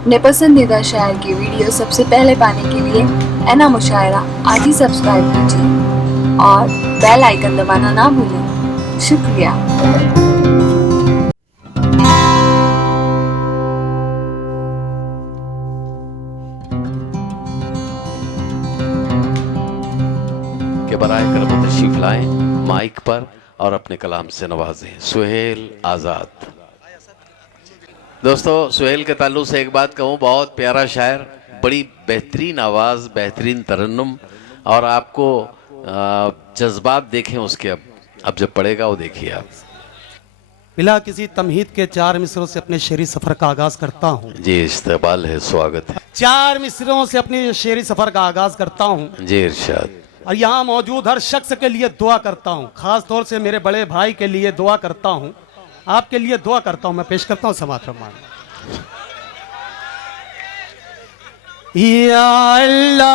अपने पसंदीदा शायर की वीडियो सबसे पहले पाने के लिए एना मुशायरा आज ही सब्सक्राइब कीजिए और बेल आइकन दबाना ना भूलें। शुक्रिया। के बराए करम तशरीफ लाएं माइक पर और अपने कलाम से नवाजें। सुहेल आज़ाद। दोस्तों, सुहेल के ताल्लुक से एक बात कहूँ, बहुत प्यारा शायर, बड़ी बेहतरीन आवाज़, बेहतरीन तरन्नुम, और आपको जज्बात देखें उसके। अब जब पढ़ेगा वो देखिए आप। बिला किसी तमहीद के 4 मिसरों से अपने शेरी सफर का आगाज करता हूँ। जी, इस्तकबाल है, स्वागत है। 4 मिसरों से अपने शेरी सफर का आगाज करता हूँ जी, इरशाद। और यहाँ मौजूद हर शख्स के लिए दुआ करता हूँ, खास तौर से मेरे बड़े भाई के लिए दुआ करता हूँ, आपके लिए दुआ करता हूँ। मैं पेश करता हूँ समात फरमान। या अल्लाह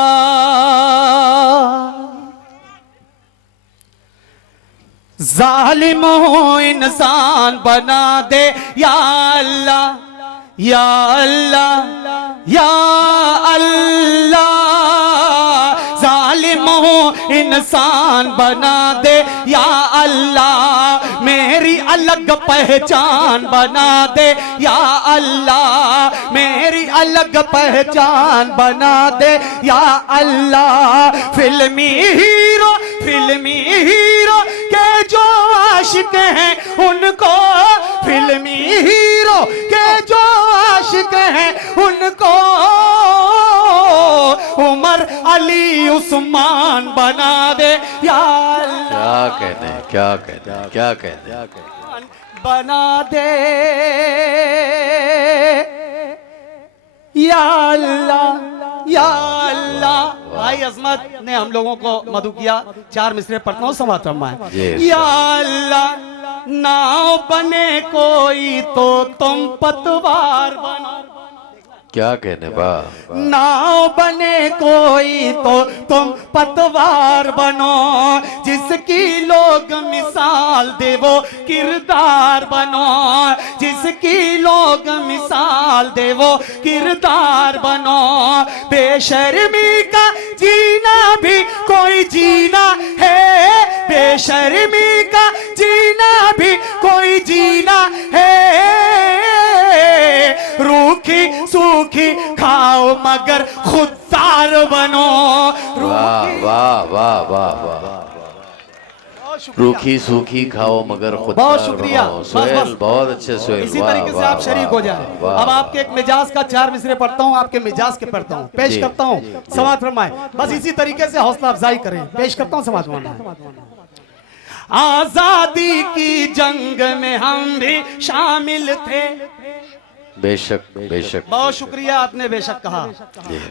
जालिमों इंसान बना दे, या अल्लाह या अल्लाह या अल्लाह, जालिमों इंसान बना दे, या अल्लाह मेरी अलग पहचान बना दे, या अल्लाह मेरी अलग पहचान बना दे, या अल्लाह फिल्मी हीरो के जो आशिक हैं उनको, फिल्मी हीरो के जो आशिक हैं उनको उमर अली उस्मान बना दे, या क्या कहते हैं, क्या कहते हैं, क्या कहते हैं, बना दे, या अल्लाह या अल्लाह। भाई अजमत ने हम लोगों को मधु किया। 4 मिसरे पढ़ता हूँ, समात फरमाएं। या अल्लाह नाव बने कोई तो तुम पतवार बनो, क्या कहने बा। नाव बने कोई तो तुम पतवार बनो, जिसकी लोग मिसाल दे वो किरदार बनो, जिसकी लोग मिसाल दे वो किरदार बनो। बेशर्मी का जीना भी कोई जीना है, बेशर्मी का जीना भी कोई जीना है, रूखी सूखी खाओ मगर खुददार बनो। वाह वाह वाह वाह वाह। रूखी सूखी खाओ मगर खुद। बहुत शुक्रिया, सुहेल, बहुत अच्छे सुहेल। इसी तरीके से आप शरीक हो जाए। अब आपके एक मिजाज का 4 मिसरे पढ़ता हूँ, आपके मिजाज के पढ़ता हूँ, पेश करता हूँ, समात फरमाए। बस इसी तरीके से हौसला अफजाई करें। पेश करता हूँ, समात फरमाए। आजादी की जंग में हम भी शामिल थे। बेशक बेशक। बहुत शुक्रिया, आपने बेशक कहा।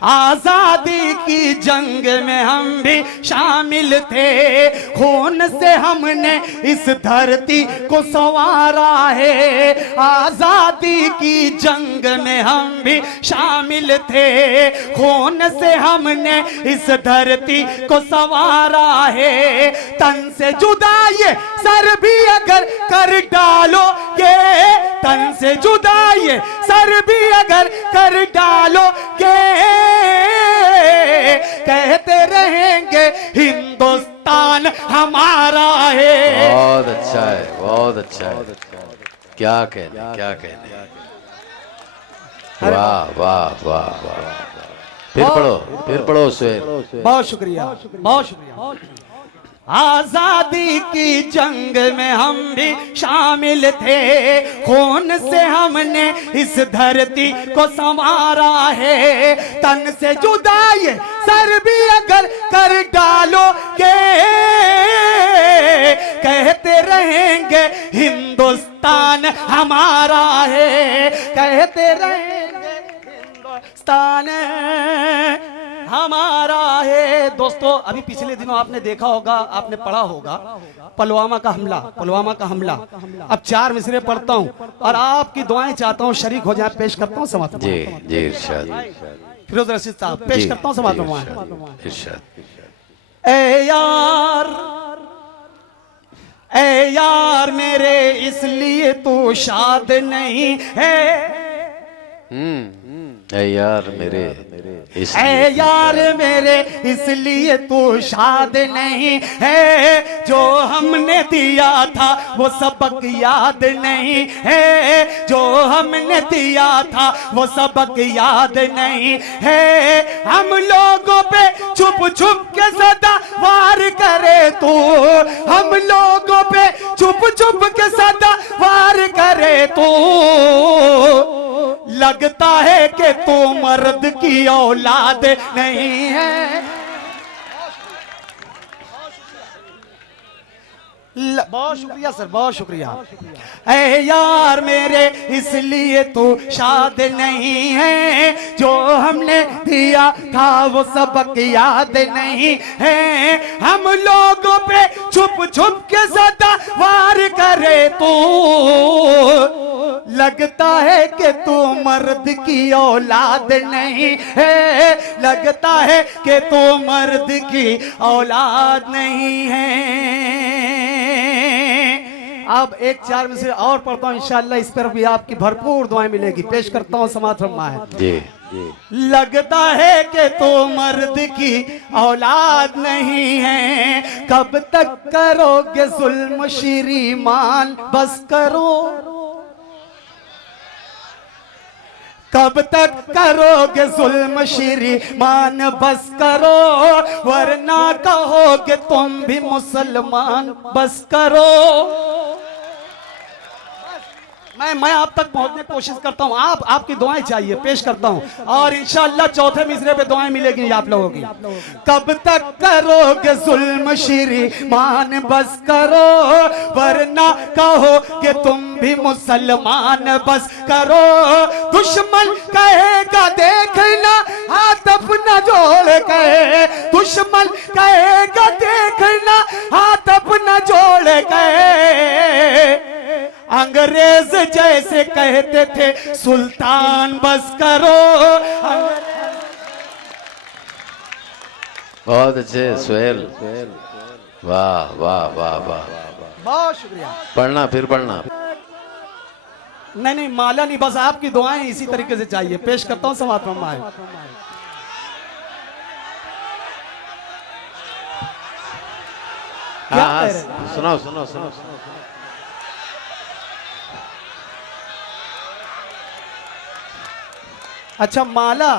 आजादी की जंग में हम भी शामिल थे, खून से हमने इस धरती को संवारा है। आजादी की जंग में हम भी शामिल थे, खून से हमने इस धरती को संवारा है। तन से जुदा ये सर भी अगर कर डालोगे, तन से जुदा ये सर भी अगर कर डालोगे, कहते रहेंगे हिंदुस्तान हमारा है। बहुत अच्छा है, बहुत अच्छा है। क्या कहने, क्या कहने। वाह वाह वाह वाह। फिर पढ़ो सुहेल। बहुत शुक्रिया, बहुत शुक्रिया। आजादी की जंग में हम भी शामिल थे, खून से हमने इस धरती को संवारा है। तन से जुदा ये सर भी अगर कर डालोगे, कहते रहेंगे हिंदुस्तान हमारा है, कहते रहेंगे हिंदुस्तान हमारा है। दोस्तों, अभी पिछले दिनों आपने देखा होगा, आपने पढ़ा होगा पुलवामा का हमला। अब 4 मिसरे पढ़ता हूँ और आपकी दुआएं चाहता हूँ, शरीक हो जाए। पेश करता हूँ, समात जी जी इरशाद। फिरोज रशीद साहब, पेश करता हूँ, समात इरशाद। ए यार मेरे इसलिए तू शाद नहीं है, ऐ यार मेरे ऐ यार मेरे इसलिए तू शाद नहीं है, जो हमने दिया था वो सबक याद नहीं है, जो हमने दिया था वो सबक याद नहीं है। हम लोगों पे छुप छुप के सदा वार करे तू, हम लोगों पे छुप छुप के सदा वार करे तू। लगता है कि तू मर्द की औलाद नहीं है। बहुत शुक्रिया सर, बहुत शुक्रिया। ऐ यार मेरे इसलिए तू शाद नहीं है, जो हमने दिया था वो सबक याद नहीं है। हम लोगों पे छुप छुप के सदा वार करे तू। लगता है कि तू मर्द की औलाद नहीं है, लगता है कि तू मर्द की औलाद नहीं है। अब एक चार में से और पढ़ता हूँ, इंशाअल्लाह इस पर भी आपकी भरपूर दुआएं मिलेगी। पेश करता हूँ समाज फरमा है जी। लगता है कि तू मर्द की औलाद नहीं है, कब तक करोगे जुल्म श्रीमान, बस करो। कब तक करोगे जुल्म श्रीमान, बस करो, वरना कहोगे तुम भी मुसलमान, बस करो। मैं आप तक पहुंचने की कोशिश करता हूं, आपकी दुआएं चाहिए। पेश करता हूं और इंशाअल्लाह चौथे मिसरे पे दुआएं मिलेगी आप लोगों की। कब तक करोगे जुल्म श्रीमान, बस करो, वरना कहो कि तुम भी मुसलमान, बस करो। दुश्मन कहेगा देखना हाथ अपना जोड़ के, दुश्मन कहेगा देखना हाथ अपना जोड़ के। अंग्रेज जैसे कहते थे सुल्तान, बस करो। बहुत अच्छे सुहेल, वाह वाह वाह वाह, बहुत शुक्रिया। पढ़ना फिर पढ़ना। नहीं माला नहीं, बस आपकी दुआएं इसी तरीके से चाहिए। पेश करता हूँ समाज फरमा है। हाँ सुनाओ सुनाओ सुनाओ। अच्छा माला,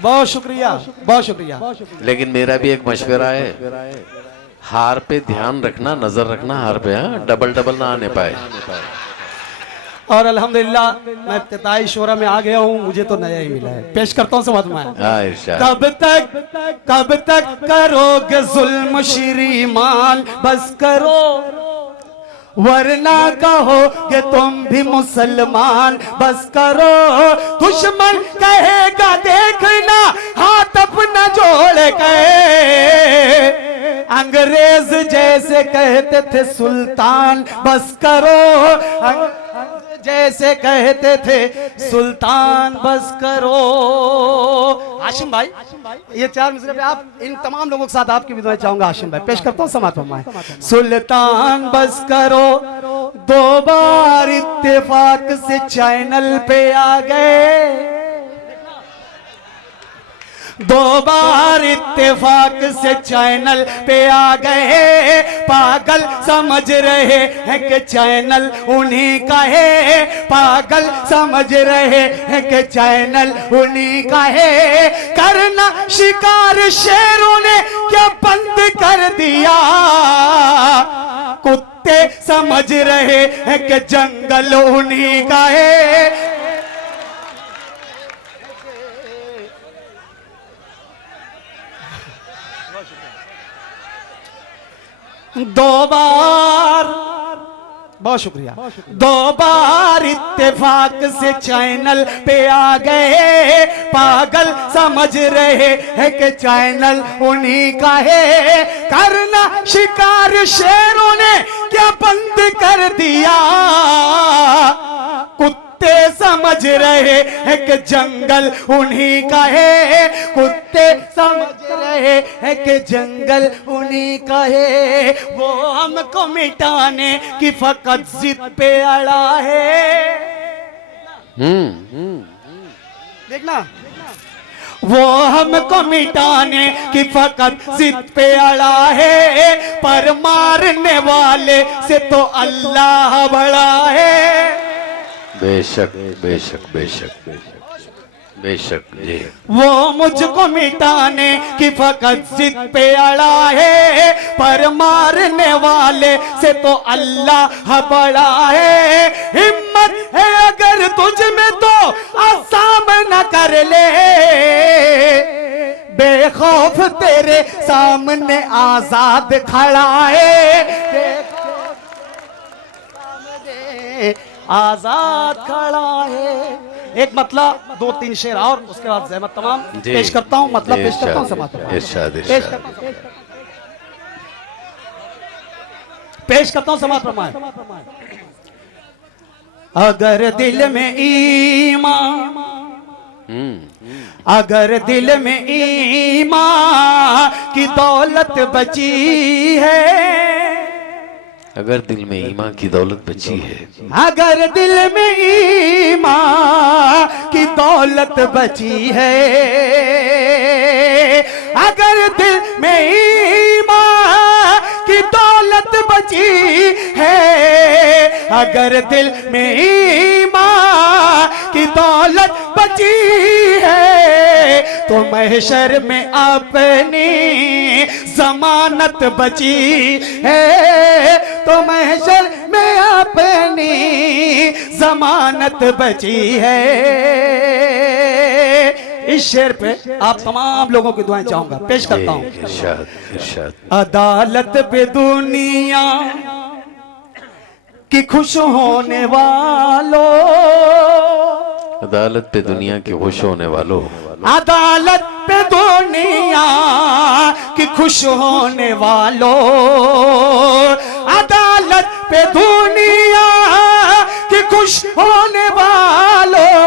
बहुत शुक्रिया, बहुत शुक्रिया। लेकिन मेरा भी एक मशवरा है, हार पे ध्यान रखना, नजर रखना हार पे, हाँ डबल डबल ना आने पाए। और अल्हम्दुलिल्लाह मैं इब्तिदाई शोरा में आ गया हूँ, मुझे तो नया ही मिला है। पेश करता हूँ समझ में। कब तक करोगे जुल्म श्रीमान, बस करो, वरना कहोगे तुम भी मुसलमान, बस करो। दुश्मन कहेगा देखना हाथ अपना जोड़ के, अंग्रेज जैसे कहते थे सुल्तान, बस करो। जैसे कहते थे सुल्तान, बस करो। हाशिम भाई, ये चार मिसरे पे आप इन तमाम लोगों के साथ आपकी भी दुआएं चाहूंगा। हाशिम भाई पेश करता हूँ समाज फरमाएं। सुल्तान बस करो, दो बार इत्तेफाक से चैनल पे आ गए, दो बार इत्तेफाक से चैनल पे आ गए। पागल समझ रहे हैं कि चैनल उन्हीं का है, पागल समझ रहे हैं कि चैनल उन्हीं का है। करना शिकार शेरों ने क्या बंद कर दिया, कुत्ते समझ रहे हैं कि जंगल उन्हीं का है। दो बार, बहुत शुक्रिया, दो बार इत्तेफाक से चैनल पे आ गए। पागल समझ रहे हैं कि चैनल उन्हीं का है। करना शिकार शेरों ने क्या बंद कर दिया, कुत्ते कुत्ते समझ रहे हैं कि जंगल उन्हीं का है, कुत्ते समझ रहे हैं कि जंगल उन्हीं का है, वो हमको मिटाने की फकत जिद पे अड़ा है। देखना, वो हमको मिटाने की फकत जिद पे अड़ा है, पर मारने वाले से तो अल्लाह बड़ा है। बेशक बेशक बेशक बेशक बेशक जी। वो मुझको मिटाने की फकत जिद पे अड़ा है, पर मारने वाले से तो अल्लाह बड़ा है। हिम्मत है अगर तुझ में तो सामना कर ले, बेखौफ तेरे सामने आजाद खड़ा है, आजाद खड़ा है। एक मतलब 2-3 शेर और उसके बाद ज़हमत तमाम पेश करता हूँ, मतलब पेश करता हूँ, समाप्त पेश करता हूँ, समाप्त फरमाएं। अगर दिल में ईमान, अगर दिल में ईमान की दौलत बची है, अगर दिल में ईमान की दौलत बची है, अगर दिल में ईमान की दौलत बची है, अगर दिल में ईमान की दौलत बची है, अगर दिल में ईमान की दौलत बची है, तो महशर में अपनी जमानत बची है, तो महशर में अपनी जमानत बची है। इस शेर पे आप तमाम लोगों की दुआएं चाहूंगा, पेश करता हूं। इरशाद इरशाद। अदालत पे दुनिया की खुश होने वालों, अदालत पे दुनिया के खुश होने वालों, अदालत पे दुनिया की खुश होने वालों, अदालत पे दुनिया की खुश होने वालों,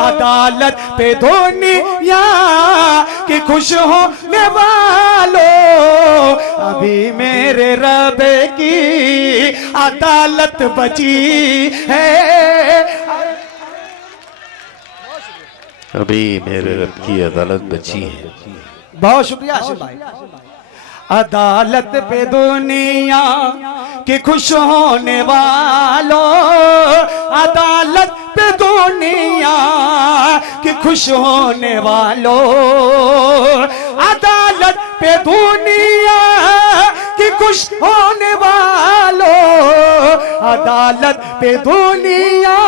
अदालत पे दुनिया की खुश होने वालों, अभी मेरे रब की अदालत बची है, अभी मेरे रब की अदालत बची है। बहुत शुक्रिया आशिफ भाई। अदालत पे दुनिया के खुश होने वालों, अदालत पे दुनिया के खुश होने वालों, अदालत पे दुनिया के खुश होने वालों, अदालत पे दुनिया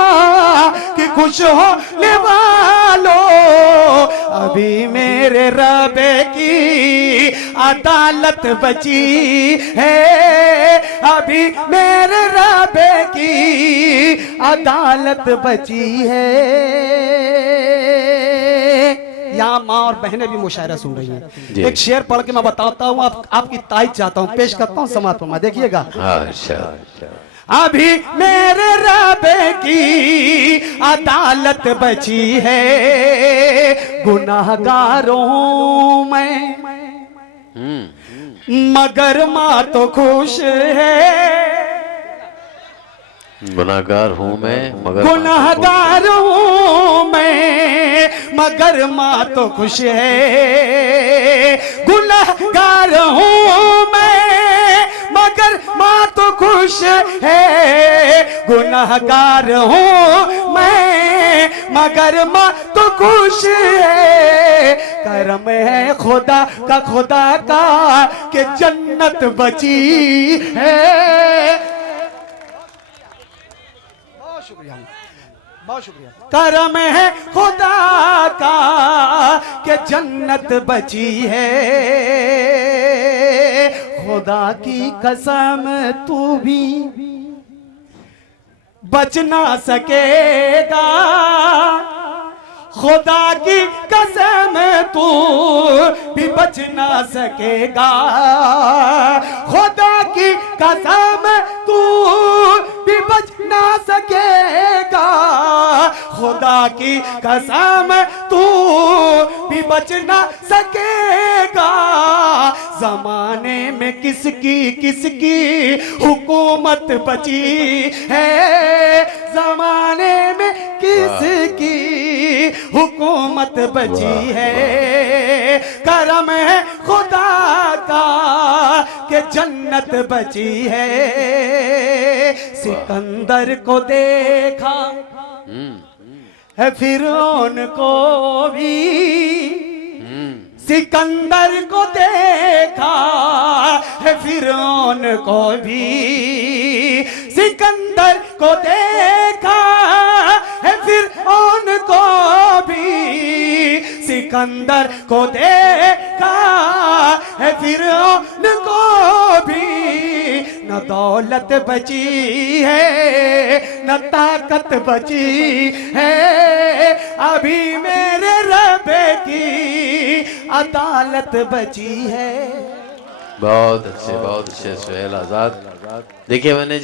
के खुश होने वालों, अभी मेरे रब की अदालत बची है, अभी मेरे रब की अदालत बची है। यहाँ माँ और बहनें भी मुशायरा सुन रही हैं। एक शेर पढ़ के मैं बताता हूँ, आपकी तारीफ चाहता हूँ, पेश करता हूँ, समाप्त फरमा देखिएगा। अभी मेरे रब की अदालत बची है, गुनाहगारों में मगर माँ तो खुश है, गुनाहगार हूँ मैं मगर गुनाहगार हूँ मैं मगर माँ तो खुश है, गुनाहगार हूँ मैं मगर माँ तो खुश है, गुनाहगार हूँ मैं मगर माँ तो खुश है, करम है खुदा का कि जन्नत बची है। बहुत शुक्रिया। करम है खुदा का कि जन्नत बची है, खुदा की कसम तू भी बच ना सकेगा, खुदा की कसम तू भी बच ना सकेगा, खुदा की कसम तू भी बच ना सकेगा, खुदा की कसम तू भी बच ना सकेगा। जमाने में किसकी हुकूमत बची है, जमाने में किसकी हुकूमत बची है। करम है खुदा का कि जन्नत बची है। सिकंदर को देखा है फिरौन को भी, सिकंदर को देखा है फिरौन को भी, सिकंदर को देखा है फिरौन को भी, सिकंदर को देखा है फिरौन को भी। न दौलत बची है न ताकत बची है, अभी मेरे रब की अदालत बची है। बहुत अच्छे सुहेल आजाद। देखिए मैंने